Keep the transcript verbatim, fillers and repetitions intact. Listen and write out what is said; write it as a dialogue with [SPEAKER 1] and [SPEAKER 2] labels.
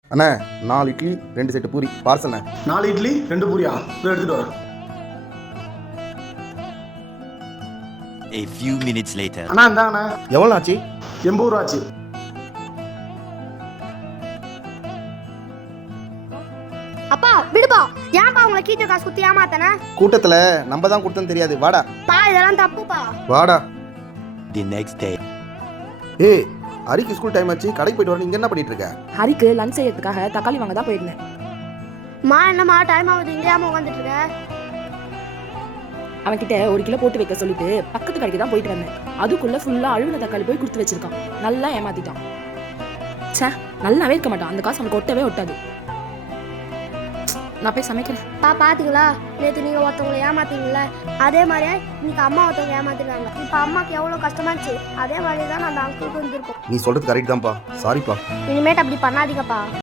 [SPEAKER 1] அண்ணா நாலு இட்லி ரெண்டு செட்டு பூரி பார்சல்ண்ணே.
[SPEAKER 2] நாலு இட்லி ரெண்டு பூரியா? இதோ எடுத்துட்டு வரேன்.
[SPEAKER 3] A few minutes later.
[SPEAKER 2] அண்ணா இந்தாங்கண்ணா.
[SPEAKER 1] எவ்வளோ ஆச்சு?
[SPEAKER 2] எண்பது ரூபா ஆச்சு.
[SPEAKER 4] அப்பா விடுப்பா, ஏன்பா உங்களை கீட்ட காசு குத்தி ஏமாத்தானே?
[SPEAKER 1] கூட்டத்தில் நம்ம தான் கொடுத்தோன்னு தெரியாது. வாடா
[SPEAKER 4] பா, இதெல்லாம் தப்புப்பா.
[SPEAKER 1] வாடா.
[SPEAKER 3] The next day.
[SPEAKER 1] ஏய், ஹரிக்கு ஸ்கூல் டைம் ஆச்சு, கடைக்கு போயிட்டு வர. இங்கே என்ன பண்ணிட்டு இருக்க?
[SPEAKER 5] ஹரிக்கு லஞ்ச் செய்யறதுக்காக தக்காளி வாங்க தான் போயிருந்தேன்.
[SPEAKER 4] மா என்னம்மா டைம் ஆகுது, இங்கேயாம உட்காந்துட்டு இருக்க?
[SPEAKER 5] அவன்கிட்ட ஒரு கிலோ போட்டு வைக்க சொல்லிட்டு பக்கத்து கடைக்கு தான் போயிட்டு வந்தேன். அதுக்குள்ள ஃபுல்லா அழுவின தக்காளி போய் கொடுத்து வச்சிருக்கான். நல்லா ஏமாத்திட்டான். சே, நல்லாவே இருக்க மாட்டான். அந்த காசு அவனுக்கு ஒட்டவே ஒட்டாது. நான் போய் சமைக்கிறேன்.
[SPEAKER 4] பா பாத்தீங்களா, நேற்று நீங்க ஒருத்தவங்களை ஏமாத்தீங்கல்ல, அதே மாதிரியே இன்னைக்கு அம்மா ஒருத்தவங்க ஏமாத்திருக்காங்க. இப்போ அம்மாக்கு எவ்வளோ கஷ்டமாச்சு, அதே மாதிரி தான் அந்த அங்கிளுக்கு வந்துருக்கும்.
[SPEAKER 1] நீ சொல்றது கரெக்ட் தான்ப்பா. சாரிப்பா.
[SPEAKER 4] இனிமேட்டு அப்படி பண்ணாதீங்கப்பா.